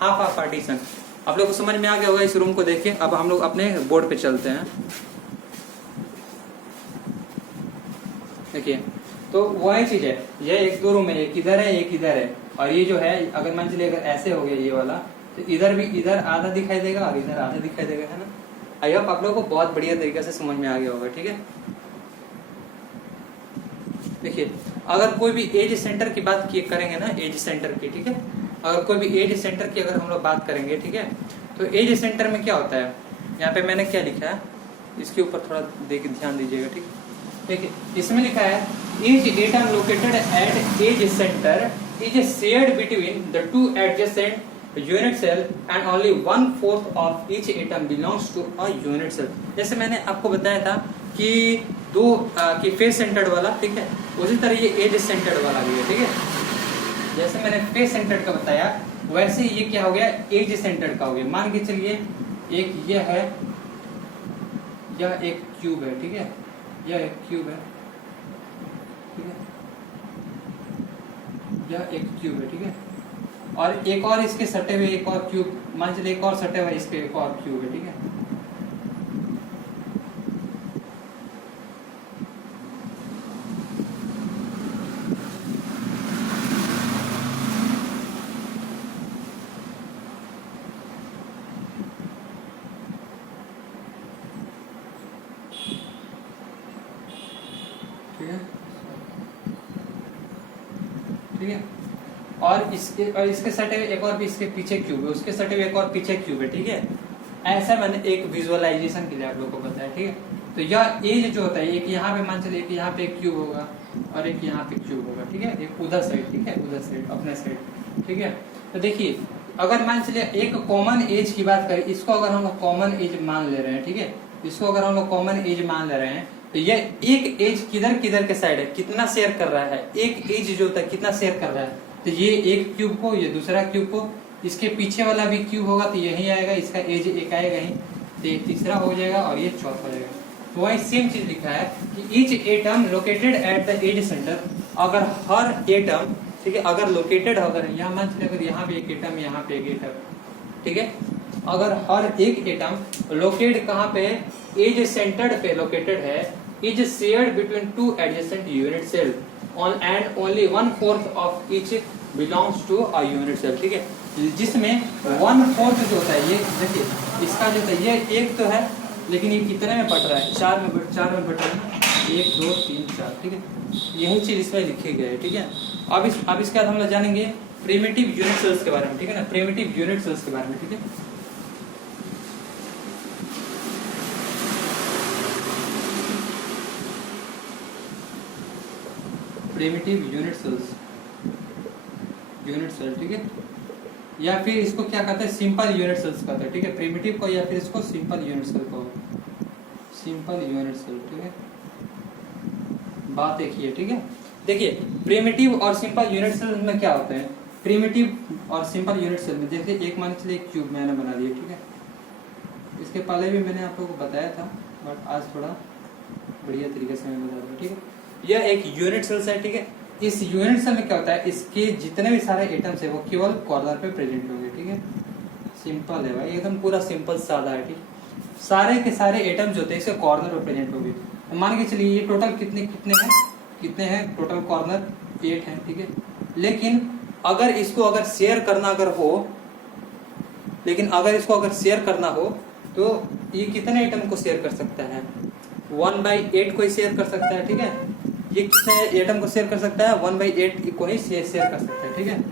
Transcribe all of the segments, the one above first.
Half half partition. आप लोग को समझ में आ गया होगा इस रूम को देख के। अब हम लोग अपने बोर्ड पे चलते हैं। देखिए तो वही चीज है, ये एक दो रूम है, एक इधर है एक इधर है, और ये जो है अगर मान चलिए अगर ऐसे हो गया ये वाला, तो इधर भी इधर आधा दिखाई देगा और इधर आधा दिखाई देगा, है ना। आई होप आप लोगों को बहुत बढ़िया तरीके से समझ में आ गया होगा, ठीक है। देखिए अगर कोई भी एज सेंटर की बात करेंगे ना, एज सेंटर की, ठीक है, अगर कोई भी एज सेंटर की अगर हम लोग बात करेंगे, ठीक है, तो एज सेंटर में क्या होता है, यहाँ पे मैंने क्या लिखा है इसके ऊपर थोड़ा देखिए ध्यान दीजिएगा, ठीक है। देखिए इसमें लिखा है each atom located at each center is shared between the two adjacent unit cell and only 1/4 of each atom belongs to a unit cell। जैसे मैंने आपको बताया था कि दो कि फेस सेंटर्ड वाला, ठीक है, उसी तरह ये एज सेंटर्ड वाला भी है, ठीक है। जैसे मैंने फेस सेंटर्ड का बताया वैसे ये क्या हो गया, एज सेंटर्ड का हो गया। मान के चलिए एक ये है, यह एक क्यूब है, ठीक है, यह एक क्यूब है, ठीक है, यह एक क्यूब है, ठीक है, और एक और इसके सटे हुए एक और क्यूब, मान चलिए एक और सटे हुआ इसके एक और क्यूब है, ठीक है। ठीक है, और इसके सटे हुए एक और भी इसके पीछे क्यूब है, उसके सटे हुए एक और पीछे क्यूब है, ठीक है। ऐसा मैंने एक विजुअलाइजेशन के लिए आप लोगों को बताया, ठीक है। तो यह एज जो होता है, एक यहाँ पे मान चलिए, एक यहाँ पे एक क्यूब होगा और एक यहाँ पे क्यूब होगा, ठीक है, एक उधर साइड, ठीक है, उधर साइड अपने साइड, ठीक है। तो देखिए अगर मान चलिए एक कॉमन एज की बात करें, इसको अगर हम लोग कॉमन एज मान ले रहे हैं, ठीक है, इसको अगर हम लोग कॉमन एज मान ले रहे हैं, तो ये एक एज किधर किधर के साइड है, कितना शेयर कर रहा है, एक एज जो होता है कितना शेयर कर रहा है, तो ये एक क्यूब को, ये दूसरा क्यूब को, इसके पीछे वाला भी क्यूब होगा तो यही आएगा, इसका एज एक आएगा यही, तो ये तीसरा हो जाएगा और ये चौथा हो जाएगा। तो वही सेम चीज लिखा है कि each atom located at the edge centre, अगर हर एटम, ठीक है, अगर लोकेटेड, अगर यहाँ मान चलिए अगर यहाँ पे एक एटम, यहाँ पे एक एटम, ठीक है, अगर हर एक एटम लोकेटेड कहाँ पे, एज सेंटर्ड पे लोकेटेड है, is shared between two adjacent unit cell on and only 1/4 of each belongs to a unit cell, ठीक है, जिसमें 1/4 जो होता है, ये देखिए इसका जो होता है, ये एक तो है लेकिन ये कितने में बट रहा है, चार में बट रहा है, 1 2 3 4, ठीक है, यही चीज इसमें लिखे गए है, ठीक है। अब इसके बाद हम लोग जानेंगे प्रिमिटिव यूनिट सेल्स के बारे में, ठीक है ना, प्रिमिटिव यूनिट सेल्स के बारे में, ठीक है। Primitive unit cells, unit cell, ठीक है, या फिर इसको क्या कहते हैं, सिंपल यूनिट सेल्स कहते हैं, ठीक है, प्रिमिटिव को या फिर इसको सिंपल यूनिट सेल को, सिंपल यूनिट सेल, ठीक है, बात एक ही है, ठीक है। देखिए प्रिमिटिव और सिंपल यूनिट सेल में क्या होता है, प्रिमिटिव और सिंपल यूनिट सेल में देखिए एक मान चलिए एक क्यूब मैंने बना दिया, ठीक है, इसके पहले भी मैंने आप लोगों को बताया था बट आज थोड़ा बढ़िया तरीके से मैं बता दूँ, ठीक है। यह एक यूनिट सेल्स है, ठीक है। इस यूनिट सेल में क्या होता है, इसके जितने भी सारे एटम्स है वो केवल कॉर्नर पे प्रेजेंट होंगे, ठीक है, सिंपल है भाई, एकदम पूरा सिंपल सादा है, ठीक, सारे के सारे एटम्स जो होते हैं इसके कॉर्नर पे प्रेजेंट होंगे। तो मान के चलिए ये टोटल कितने हैं टोटल कॉर्नर 8 हैं, ठीक है, लेकिन अगर इसको शेयर करना हो, लेकिन अगर इसको शेयर करना हो तो ये कितने एटम को शेयर कर सकता है, 1/8 को ही शेयर कर सकता है, ठीक है, ये कितने एटम को शेयर कर सकता है, 1/8 को ही शेयर कर सकता है, ठीक है,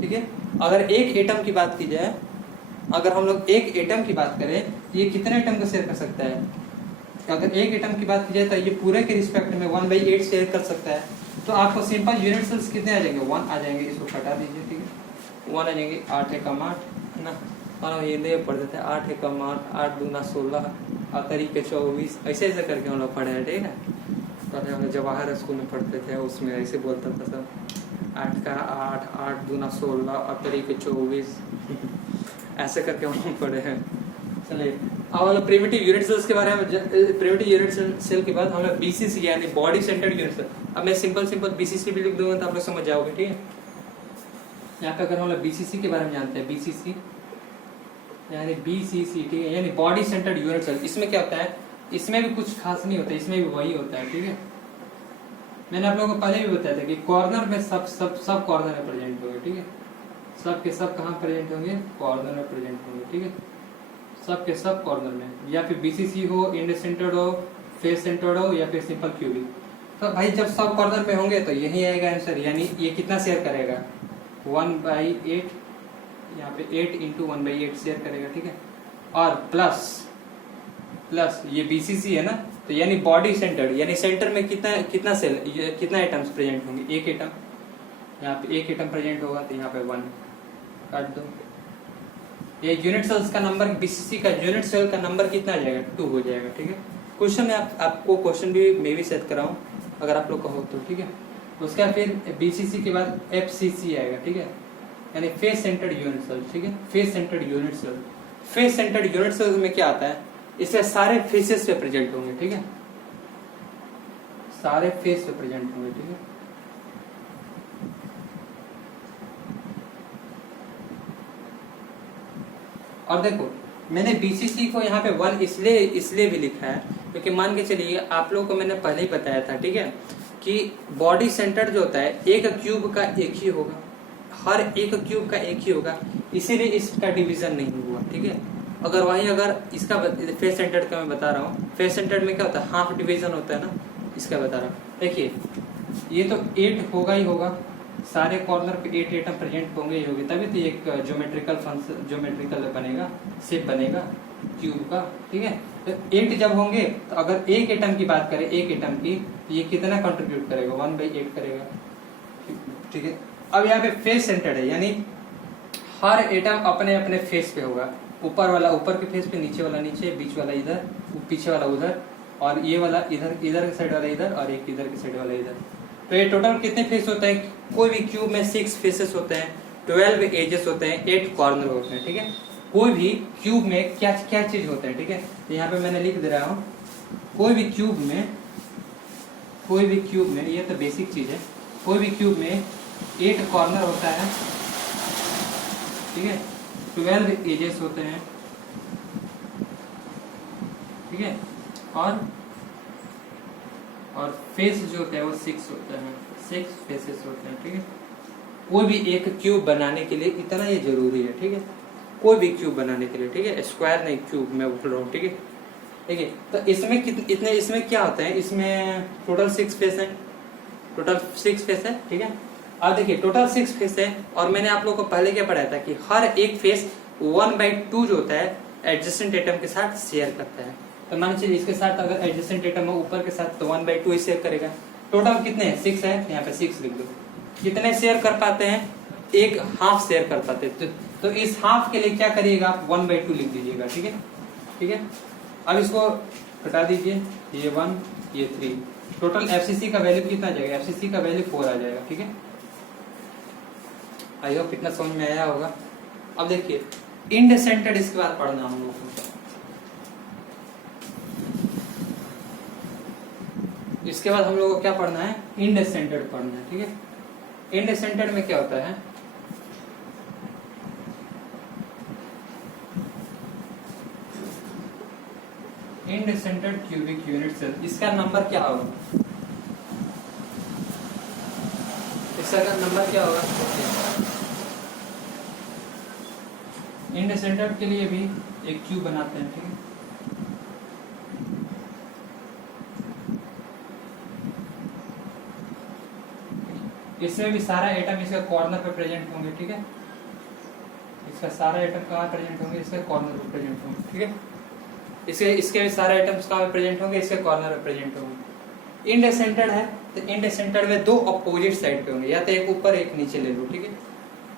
ठीक है। अगर एक एटम की बात की जाए, अगर हम लोग एक एटम की बात करें तो ये कितने एटम को शेयर कर सकता है, अगर एक एटम की बात की जाए तो ये पूरे के रिस्पेक्ट में 1/8 शेयर कर सकता है। तो आपको सिंपल यूनिट सेल्स कितने आ जाएंगे, 1 आ जाएंगे, इसको हटा दीजिए, ठीक है, 1 आ जाएंगे, 8 एकम 8 है ना, और ये पढ़ देते हैं 8 एकम 8, 8 दूना 16 और तरीके 24, ऐसे ऐसे करके हम लोग पढ़े हैं, ठीक है। पहले हम लोग जवाहर स्कूल में पढ़ते थे, उसमें ऐसे बोलता था सब, 8 का 8, 8 दूना 16 और तरीके 24 ऐसे करके हम पढ़े हैं। चलिए अब हम प्रिमिटिव यूनिट सेल्स के बारे में, प्रिमिटिव यूनिट सेल के बाद हम लोग बीसीसी यानी बॉडी सेंटर्ड यूनिट सेल, अब मैं सिंपल बीसीसी भी लिख दूंगा तो आप लोग समझ जाओगे, ठीक है। यहाँ पे अगर हम लोग बीसीसी के बारे में जानते हैं, बीसीसी यानी बीसीसी, ठीक है, यानी बॉडी सेंटर्ड यूनिट सेल। इसमें क्या होता है, इसमें भी कुछ खास नहीं होता, इसमें भी वही होता है, ठीक है। मैंने आप लोगों को पहले भी बताया था कि कॉर्नर में सब कॉर्नर में प्रेजेंट होंगे, ठीक है। सब के सब कहाँ प्रेजेंट होंगे, कॉर्नर में प्रेजेंट होंगे, ठीक है। सब के सब कॉर्नर में, या फिर बीसीसी हो, इंड सेंटर्ड हो, फेस सेंटर्ड हो, या फिर सिंपल क्यूबिक। तो भाई जब सब कॉर्नर में होंगे तो यही आएगा आंसर, यानी ये कितना शेयर करेगा, 1/8, यहाँ पे 8 × 1/8 शेयर करेगा, ठीक है। और प्लस ये बीसीसी है ना, तो यानी बॉडी सेंटर्ड, यानी सेंटर में कितना सेल, कितना एटम्स प्रेजेंट होंगे, एक एटम। यहाँ पे एक एटम प्रेजेंट होगा तो यहाँ पे 1 काट दो। ये यूनिट सेल्स का नंबर, बीसीसी का यूनिट सेल का नंबर कितना आ जाएगा, 2 हो जाएगा, ठीक है। क्वेश्चन है, आपको क्वेश्चन भी मैं भी सेट कराऊं अगर आप लोग कहो तो, ठीक है। उसका फिर बीसीसी के बाद एफसीसी आएगा, ठीक है, यानी फेस सेंटर्ड यूनिट सेल, ठीक है। Face centred unit cell, face centred unit cell में क्या आता है, इसमें सारे फेसेस पे प्रेजेंट होंगे, ठीक है, सारे फेस पे प्रेजेंट होंगे, ठीक है। और देखो मैंने बीसीसी को यहाँ पे 1 इसलिए भी लिखा है क्योंकि मान के चलिए आप लोगों को मैंने पहले ही बताया था, ठीक है, कि बॉडी सेंटर जो होता है एक क्यूब का एक ही होगा, हर एक क्यूब का एक ही होगा, इसीलिए इसका डिवीजन नहीं हुआ, ठीक है। अगर इसका फेस सेंटर्ड का मैं बता रहा हूँ, फेस सेंटर्ड में क्या होता है, हाफ डिवीजन होता है ना, इसका बता रहा हूँ। देखिए ये तो 8 होगा ही होगा, सारे कॉर्नर पे 8 एटम प्रेजेंट होंगे ही होंगे, तभी तो एक ज्योमेट्रिकल बनेगा, शेप बनेगा क्यूब का, ठीक है। तो 8 जब होंगे तो अगर एक एटम की बात करें, एक एटम की, तो ये कितना कंट्रीब्यूट करेगा, 1/8 करेगा, ठीक है। अब यहाँ पे फेस सेंटर्ड है, यानी हर एटम अपने अपने फेस पे होगा, ऊपर वाला ऊपर के फेस पे, नीचे वाला नीचे, बीच वाला इधर, पीछे वाला उधर, और ये वाला इधर के साइड वाला इधर, और एक इधर के साइड वाला इधर। तो ये टोटल कितने फेस होते हैं, कोई भी क्यूब में 6 फेसेस होते हैं, 12 एजेस होते हैं, 8 कॉर्नर होते हैं, ठीक है। कोई भी क्यूब में क्या क्या चीज होते हैं, ठीक है, तो यहाँ पे मैंने लिख दे रहा हूँ, कोई भी क्यूब में, ये तो बेसिक चीज है, कोई भी क्यूब में 8 कॉर्नर होता है, ठीक है, 12 एजेस होते हैं, ठीक है, और फेस जो होता है वो 6 होता है, 6 फेसेस होते हैं, ठीक है। कोई भी एक क्यूब बनाने के लिए इतना ये जरूरी है, ठीक है, कोई भी क्यूब बनाने के लिए, ठीक है, स्क्वायर नहीं क्यूब मैं बोल रहा हूँ, ठीक है। देखिए तो इसमें क्या होता है, इसमें टोटल 6 फेस है, ठीक है। अब देखिए टोटल 6 फेस है, और मैंने आप लोगों को पहले क्या पढ़ाया था कि हर एक फेस 1/2 जो होता है एडजेसेंट एटम के साथ शेयर करता है। तो मान चलिए इसके साथ अगर एडजेसेंट एटम हो ऊपर के साथ, तो 1/2 ही शेयर करेगा। टोटल कितने हैं, 6 है, यहाँ पे 6 लिख दो। कितने शेयर कर पाते हैं, एक हाफ शेयर कर पाते हैं, तो इस हाफ के लिए क्या करिएगा आप, 1/2 लिख दीजिएगा, ठीक है, ठीक है। अब इसको हटा दीजिए, ये 1 ये 3, टोटल एफसीसी का वैल्यू कितना जाएगा, एफसीसी का वैल्यू 4 आ जाएगा, ठीक है। आई होप इतना समझ में आया होगा। अब देखिए इंड सेंटर्ड इसके बाद पढ़ना हम लोगों को, इसके बाद हम लोगों को क्या पढ़ना है, इंड सेंटर्ड पढ़ना है, ठीक है। इंड सेंटर्ड में क्या होता है, end centred cubic unit cell, इसका नंबर क्या होगा, इसका नंबर क्या होगा, इंड सेंटर्ड के लिए भी एक क्यूब बनाते हैं, ठीक है। इसमें भी सारा एटम इसके कॉर्नर पे प्रेजेंट होंगे, ठीक है, इसका सारा एटम कहाँ प्रेजेंट होंगे, इसके कॉर्नर पे प्रेजेंट होंगे, ठीक है। इसके भी सारे एटम्स कहाँ पे प्रेजेंट होंगे, इसके कॉर्नर पे प्रेजेंट होंगे। इंड सेंटर्ड है तो इंड सेंटर्ड में 2 अपोजिट साइड पे होंगे, या तो एक ऊपर एक नीचे ले लो, ठीक है।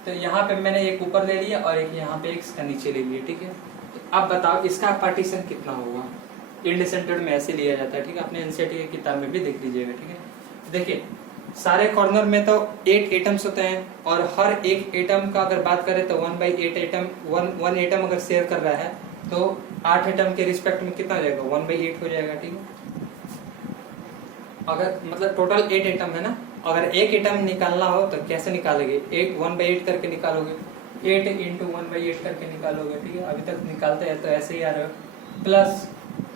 तो यहाँ पे मैंने एक ऊपर ले लिया और एक यहाँ पे एक इसका नीचे ले लिया, ठीक है। तो अब बताओ इसका पार्टीशन कितना होगा, इंड सेंटर्ड में ऐसे लिया जाता है, ठीक है, अपने एनसीईआरटी की किताब में भी देख लीजिएगा, ठीक है। देखिए सारे कॉर्नर में तो 8 एटम्स होते हैं, और हर एक एटम का अगर बात करें तो 1/8 एटम, 1 एटम अगर शेयर कर रहा है तो 8 एटम के रिस्पेक्ट में कितना हो जाएगा, 1/8 हो जाएगा, ठीक है। अगर मतलब टोटल 8 एटम है ना, अगर एक एटम निकालना हो तो कैसे निकालोगे, 1/8 करके निकालोगे, 8 × 1/8 करके निकालोगे, ठीक है। अभी तक निकालते हैं तो ऐसे ही आ रहे हो। प्लस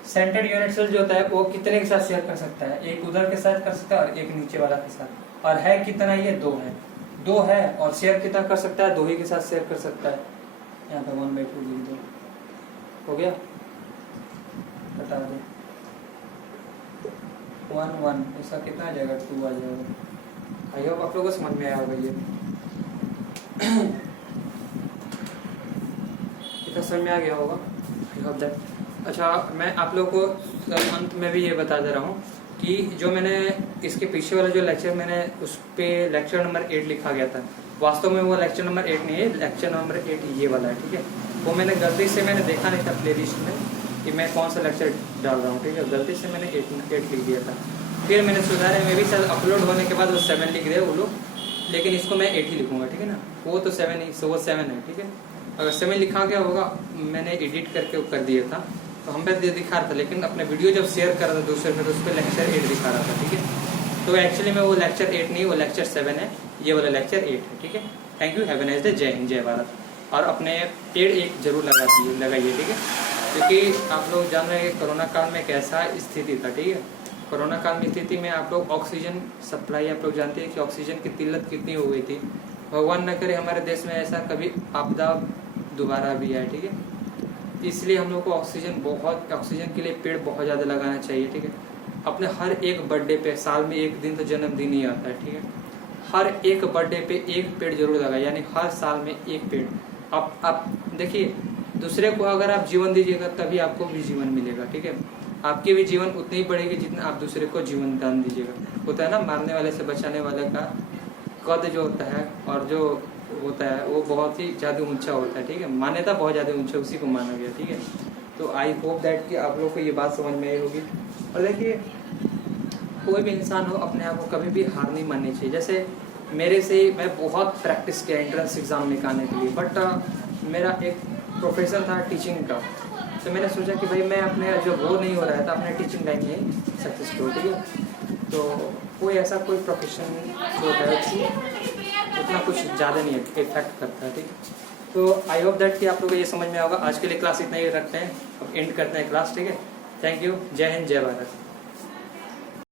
सेंटर्ड यूनिट सेल जो होता है वो कितने के साथ शेयर कर सकता है, एक उधर के साथ कर सकता है और एक नीचे वाला के साथ, और है कितना, ये 2 है, 2 है, और शेयर कितना कर सकता है, 2 ही के साथ शेयर कर सकता है। यहाँ पे 1/2 लिख दो, हो गया, बता दो 1 1, इसका कितना आ जाएगा, 2 आ जाएगा। आई होप आप लोगों को समझ में आया होगा ये कितना समझ में आ गया होगा, आई होप दैट। अच्छा, मैं आप लोगों को अंत में भी ये बता दे रहा हूँ कि जो मैंने इसके पीछे वाला जो लेक्चर मैंने उस पर लेक्चर नंबर 8 लिखा गया था, वास्तव में वो लेक्चर नंबर 8 नहीं है, लेक्चर नंबर 8 ये वाला है, ठीक है। वो मैंने गलती से मैंने देखा नहीं था प्ले लिस्ट में कि मैं कौन सा लेक्चर डाल रहा हूँ, ठीक है। गलती से मैंने 8 लिख दिया था, फिर मैंने सुधारा, मैं भी सर अपलोड होने के बाद वो 7 लिख दिया वो लोग, लेकिन इसको मैं 8 ही लिखूंगा, ठीक है ना। वो तो 7 ही, वो 7 है, ठीक है। अगर 7 लिखा गया होगा, मैंने एडिट करके कर दिया था तो हम पे दिखा रहा था, लेकिन अपने वीडियो जब शेयर कर रहा था दूसरे पे तो उस पर लेक्चर 8 दिखा रहा था, ठीक है। तो एक्चुअली में वो लेक्चर 8 नहीं, वो लेक्चर 7 है, ये वाला लेक्चर 8 है, ठीक है। Thank you, have a nice day, जय हिंद, जय भारत। और अपने पेड़ एक जरूर लगाइए, ठीक है, क्योंकि आप लोग जान रहे हैं कि कोरोना काल में कैसा स्थिति था, ठीक है। कोरोना काल में स्थिति में आप लोग ऑक्सीजन सप्लाई, आप लोग जानते हैं कि ऑक्सीजन की किल्लत कितनी हो गई थी। भगवान न करे हमारे देश में ऐसा कभी आपदा दोबारा भी आए, ठीक है। इसलिए हम लोग को ऑक्सीजन के लिए पेड़ बहुत ज़्यादा लगाना चाहिए, ठीक है। अपने हर एक बर्थडे पे, साल में एक दिन तो जन्मदिन ही आता है, ठीक है। हर एक बर्थडे पे एक पेड़ जरूर लगाए, यानी हर साल में एक पेड़। आप देखिए, दूसरे को अगर आप जीवन दीजिएगा तभी आपको भी जीवन मिलेगा, ठीक है। आपकी भी जीवन उतनी ही बढ़ेगी जितना आप दूसरे को जीवन दान दीजिएगा। होता है ना, मारने वाले से बचाने वाले का कद जो होता है और जो होता है वो बहुत ही ज़्यादा ऊंचा होता है, ठीक है। मान्यता बहुत ज़्यादा ऊंचा उसी को माना गया, ठीक है। तो आई होप दैट कि आप लोग को ये बात समझ में आई होगी। और देखिए, कोई भी इंसान हो, अपने आप को कभी भी हार नहीं माननी चाहिए। जैसे मेरे से मैं बहुत प्रैक्टिस किया एंट्रेंस एग्ज़ाम निकालने के लिए, बट मेरा एक प्रोफेशन था टीचिंग का, तो मैंने सोचा कि भाई मैं अपने जो वो नहीं हो रहा था अपने टीचिंग लाइन में सक्सेसफुल, ठीक है। तो कोई ऐसा कोई प्रोफेशन जो है उतना कुछ ज़्यादा नहीं इफेक्ट करता है, ठीक है। तो आई होप दैट कि आप लोगों को ये समझ में होगा। आज के लिए क्लास इतना ही रखते हैं, अब एंड करते हैं क्लास, ठीक है। थैंक यू, जय हिंद, जय भारत।